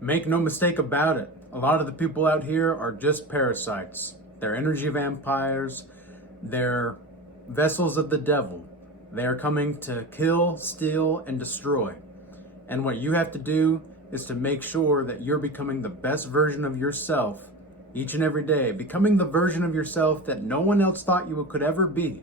Make no mistake about it, a lot of the people out here are just parasites. They're energy vampires. They're vessels of the devil. They are coming to kill, steal, and destroy. And what you have to do is to make sure that you're becoming the best version of yourself each and every day, becoming the version of yourself that no one else thought you could ever be,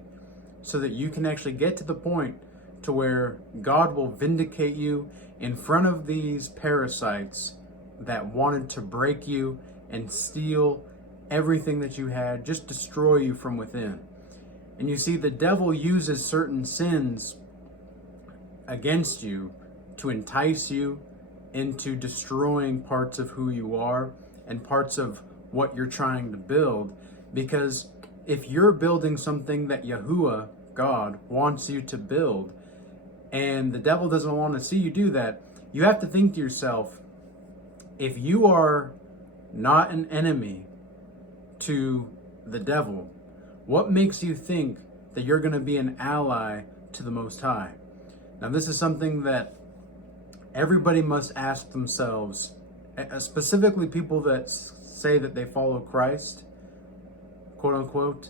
so that you can actually get to the point to where God will vindicate you in front of these parasites that wanted to break you and steal everything that you had, just destroy you from within. And you see, the devil uses certain sins against you to entice you into destroying parts of who you are and parts of what you're trying to build. Because if you're building something that Yahuwah, God, wants you to build, and the devil doesn't want to see you do that, you have to think to yourself, if you are not an enemy to the devil, what makes you think that you're going to be an ally to the Most High? Now, this is something that everybody must ask themselves, specifically people that say that they follow Christ, quote unquote.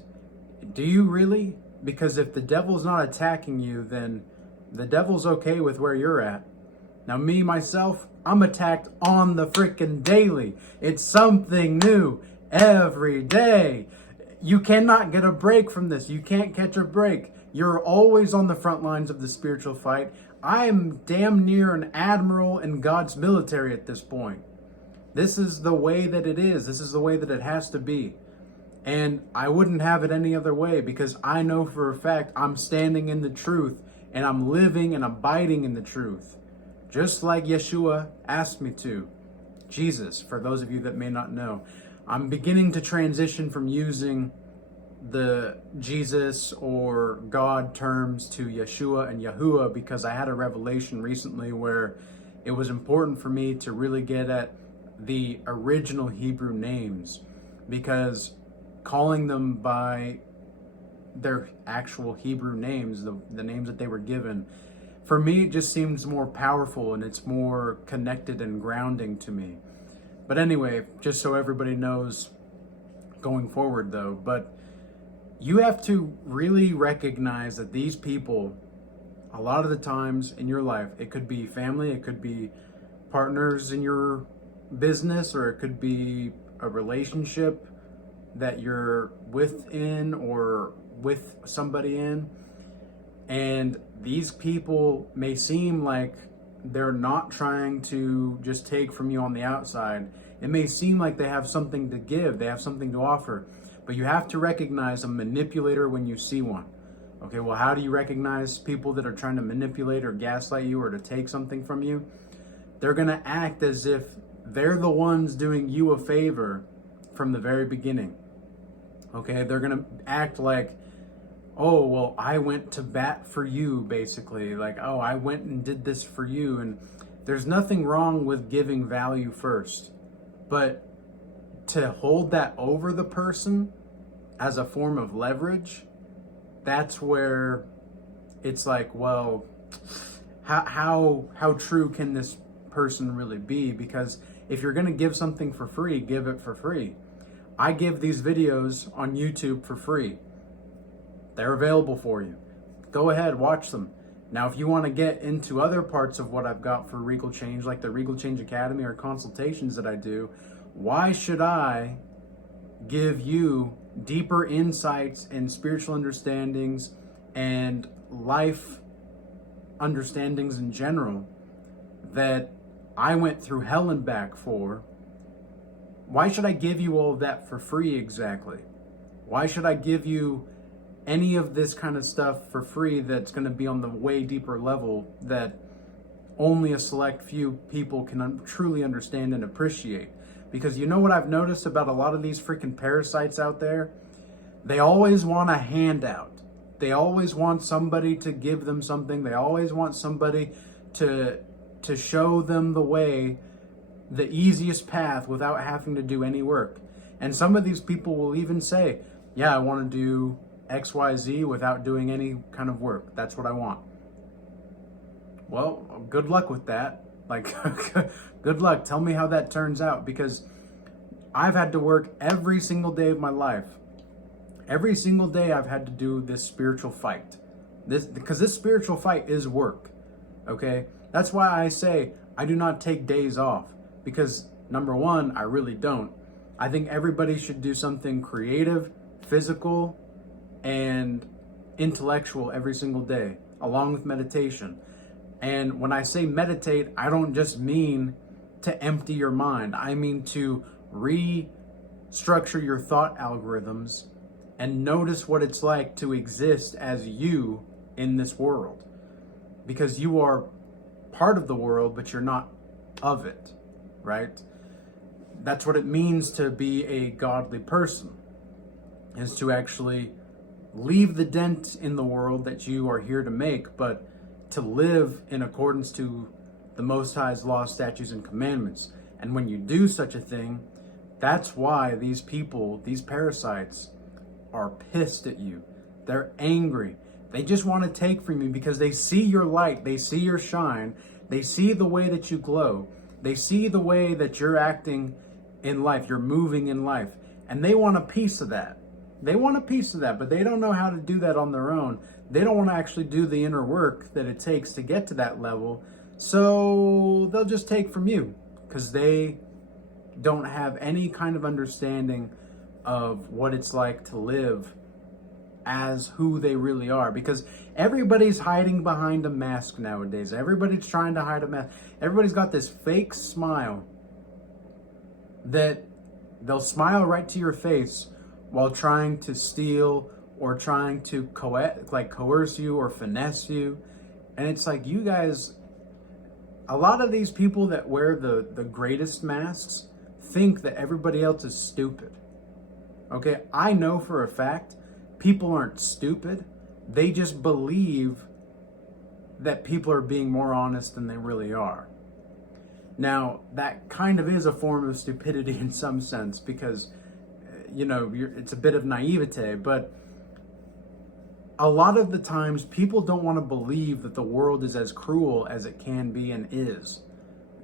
Do you really? Because if the devil's not attacking you, then the devil's okay with where you're at. Now, me, myself, I'm attacked on the freaking daily. It's something new every day. You cannot get a break from this. You can't catch a break. You're always on the front lines of the spiritual fight. I'm damn near an admiral in God's military at this point. This is the way that it is. This is the way that it has to be. And I wouldn't have it any other way, because I know for a fact I'm standing in the truth and I'm living and abiding in the truth. Just like Yeshua asked me to. Jesus, for those of you that may not know. I'm beginning to transition from using the Jesus or God terms to Yeshua and Yahuwah, because I had a revelation recently where it was important for me to really get at the original Hebrew names, because calling them by their actual Hebrew names, the names that they were given, for me it just seems more powerful and it's more connected and grounding to me. But anyway, just so everybody knows going forward though, but you have to really recognize that these people, a lot of the times in your life, it could be family, it could be partners in your business, or it could be a relationship that you're within or with somebody in. And these people may seem like they're not trying to just take from you on the outside. It may seem like they have something to give, they have something to offer, but you have to recognize a manipulator when you see one. Okay, well, how do you recognize people that are trying to manipulate or gaslight you or to take something from you? They're going to act as if they're the ones doing you a favor from the very beginning. Okay, they're going to act like, oh, well, I went to bat for you, basically. Like, oh, I went and did this for you. And there's nothing wrong with giving value first. But to hold that over the person as a form of leverage, that's where it's like, well, how true can this person really be? Because if you're going to give something for free, give it for free. I give these videos on YouTube for free. They're available for you. Go ahead, watch them. Now, if you want to get into other parts of what I've got for Regal Change, like the Regal Change Academy or consultations that I do, why should I give you deeper insights and spiritual understandings and life understandings in general that I went through hell and back for? Why should I give you all of that for free exactly? Why should I give you any of this kind of stuff for free that's going to be on the way deeper level that only a select few people can truly understand and appreciate? Because you know what I've noticed about a lot of these freaking parasites out there? They always want a handout. They always want somebody to give them something. They always want somebody to show them the way, the easiest path without having to do any work. And some of these people will even say, yeah, I want to do XYZ without doing any kind of work. That's what I want. Well, good luck with that. Like, good luck. Tell me how that turns out, because I've had to work every single day of my life. Every single day I've had to do this spiritual fight. Because this spiritual fight is work. Okay? That's why I say I do not take days off. Because number one, I really don't. I think everybody should do something creative, physical, and intellectual every single day, along with meditation. And when I say meditate, I don't just mean to empty your mind. I mean to restructure your thought algorithms and notice what it's like to exist as you in this world. Because you are part of the world, but you're not of it, right? That's what it means to be a godly person, is to actually leave the dent in the world that you are here to make, but to live in accordance to the Most High's laws, statutes, and commandments. And when you do such a thing, that's why these people, these parasites, are pissed at you. They're angry. They just want to take from you because they see your light, they see your shine, they see the way that you glow, they see the way that you're acting in life, you're moving in life, and they want a piece of that. They want a piece of that, but they don't know how to do that on their own. They don't want to actually do the inner work that it takes to get to that level, so they'll just take from you because they don't have any kind of understanding of what it's like to live as who they really are, because everybody's hiding behind a mask nowadays. Everybody's trying to hide a mask. Everybody's got this fake smile that they'll smile right to your face while trying to steal or trying to coerce you or finesse you. And it's like, you guys, a lot of these people that wear the greatest masks think that everybody else is stupid. Okay, I know for a fact people aren't stupid. They just believe that people are being more honest than they really are. Now, that kind of is a form of stupidity in some sense, because, it's a bit of naivete, but a lot of the times people don't want to believe that the world is as cruel as it can be and is.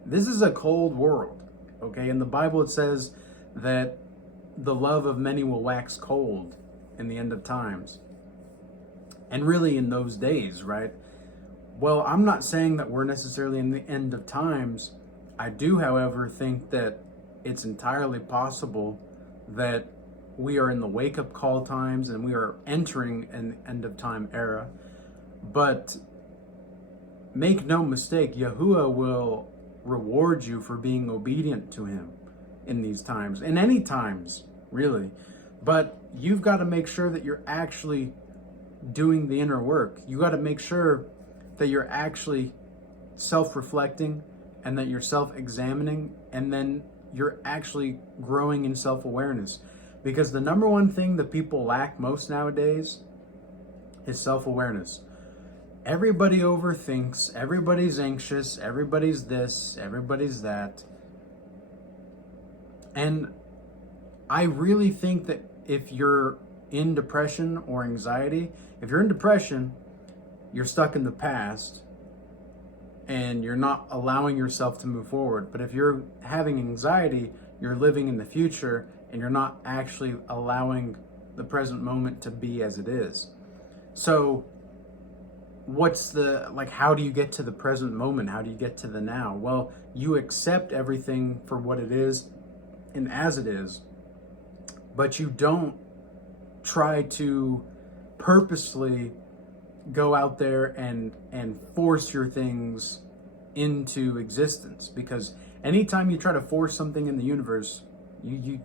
This is a cold world, okay? In the Bible it says that the love of many will wax cold in the end of times. And really in those days, right? Well, I'm not saying that we're necessarily in the end of times. I do, however, think that it's entirely possible that we are in the wake-up call times and we are entering an end of time era. But make no mistake, Yahuwah will reward you for being obedient to him in these times, in any times, really. But you've got to make sure that you're actually doing the inner work. You got to make sure that you're actually self-reflecting and that you're self-examining, and then you're actually growing in self-awareness. Because the number one thing that people lack most nowadays is self-awareness. Everybody overthinks, everybody's anxious, everybody's this, everybody's that. And I really think that if you're in depression or anxiety, if you're in depression, you're stuck in the past and you're not allowing yourself to move forward. But if you're having anxiety, you're living in the future and you're not actually allowing the present moment to be as it is. So how do you get to the present moment? How do you get to the now? Well, you accept everything for what it is and as it is, but you don't try to purposely go out there and force your things into existence. Because anytime you try to force something in the universe, you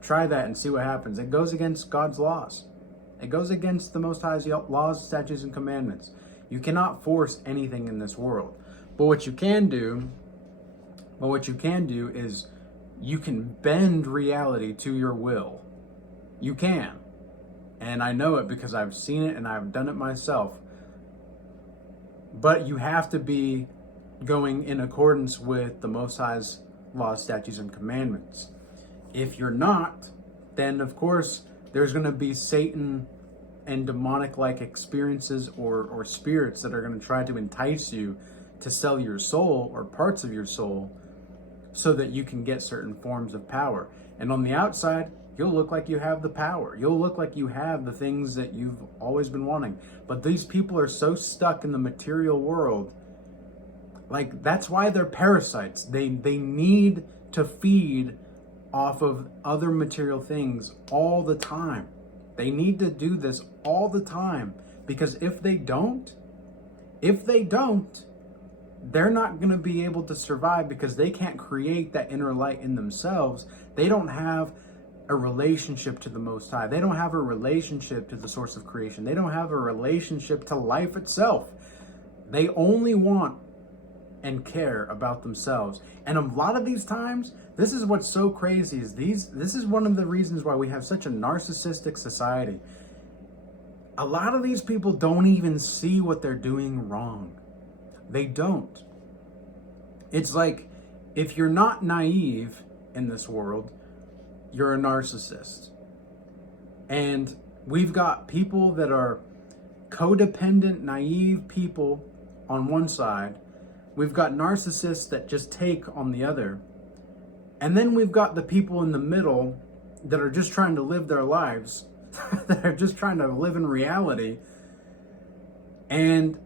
try that and see what happens. It goes against God's laws. It goes against the Most High's laws, statutes, and commandments. You cannot force anything in this world. But what you can do is you can bend reality to your will. You can. And I know it because I've seen it and I've done it myself. But you have to be going in accordance with the Most High's laws, statutes, and commandments. If you're not, then of course there's going to be Satan and demonic-like experiences or spirits that are going to try to entice you to sell your soul or parts of your soul so that you can get certain forms of power. And on the outside, you'll look like you have the power. You'll look like you have the things that you've always been wanting. But these people are so stuck in the material world. Like, that's why they're parasites. They need to feed off of other material things all the time. They need to do this all the time, because if they don't, they're not going to be able to survive, because they can't create that inner light in themselves. They don't have a relationship to the Most High. They don't have a relationship to the source of creation. They don't have a relationship to life itself. They only want and care about themselves. And a lot of these times, this is what's so crazy, is this is one of the reasons why we have such a narcissistic society. A lot of these people don't even see what they're doing wrong. They don't. It's like, if you're not naive in this world, you're a narcissist. And we've got people that are codependent, naive people on one side. We've got narcissists that just take on the other. And then we've got the people in the middle that are just trying to live their lives, that are just trying to live in reality. And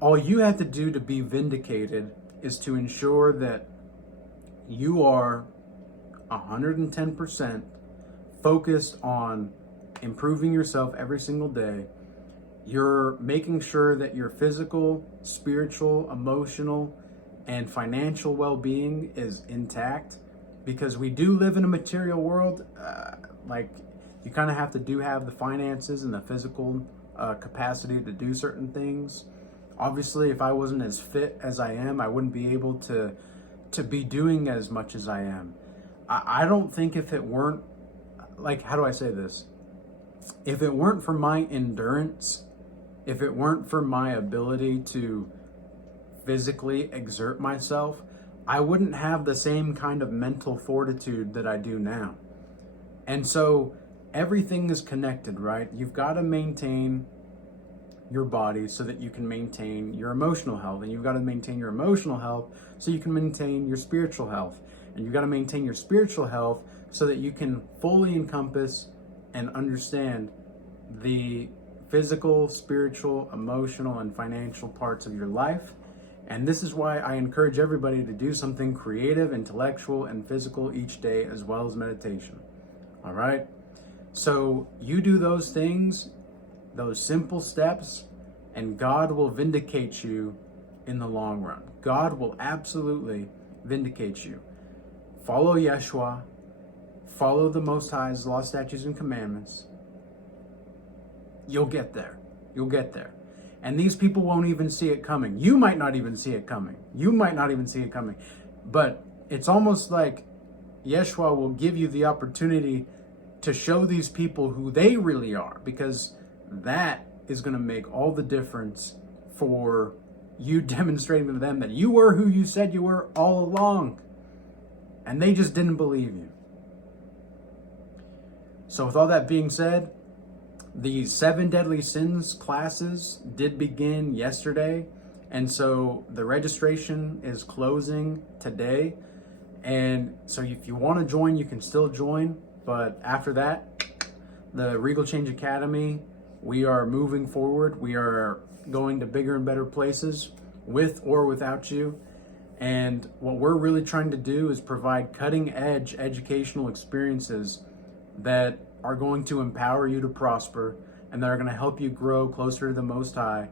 all you have to do to be vindicated is to ensure that you are 110% focused on improving yourself every single day. You're making sure that your physical, spiritual, emotional, and financial well-being is intact, because we do live in a material world. Like, you kind of have to have the finances and the physical capacity to do certain things. Obviously, if I wasn't as fit as I am, I wouldn't be able to be doing as much as I am. I don't think, if it weren't, like, how do I say this? If it weren't for my endurance, if it weren't for my ability to physically exert myself, I wouldn't have the same kind of mental fortitude that I do now. And so everything is connected, right? You've got to maintain your body so that you can maintain your emotional health. And you've got to maintain your emotional health so you can maintain your spiritual health. And you've got to maintain your spiritual health so that you can fully encompass and understand the physical, spiritual, emotional, and financial parts of your life. And this is why I encourage everybody to do something creative, intellectual, and physical each day, as well as meditation. All right? So you do those things, those simple steps, and God will vindicate you in the long run. God will absolutely vindicate you. Follow Yeshua. Follow the Most High's law, statutes, and commandments. You'll get there. You'll get there. And these people won't even see it coming. You might not even see it coming. But it's almost like Yeshua will give you the opportunity to show these people who they really are, because that is going to make all the difference for you demonstrating to them that you were who you said you were all along. And they just didn't believe you. So with all that being said, the 7 Deadly Sins classes did begin yesterday. And so the registration is closing today. And so if you want to join, you can still join. But after that, the Regal Change Academy, we are moving forward. We are going to bigger and better places, with or without you. And what we're really trying to do is provide cutting edge educational experiences that are going to empower you to prosper, and that are going to help you grow closer to the Most High,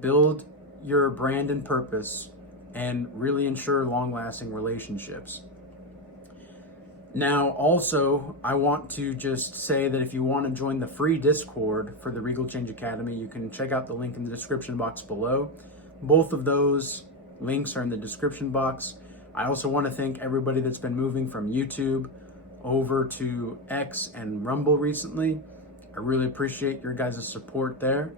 build your brand and purpose, and really ensure long-lasting relationships. Now, also, I want to just say that if you want to join the free Discord for the Regal Change Academy, you can check out the link in the description box below. Both of those links are in the description box. I also want to thank everybody that's been moving from YouTube over to X and Rumble recently. I really appreciate your guys' support there.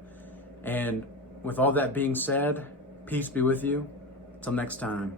And with all that being said, peace be with you. Till next time.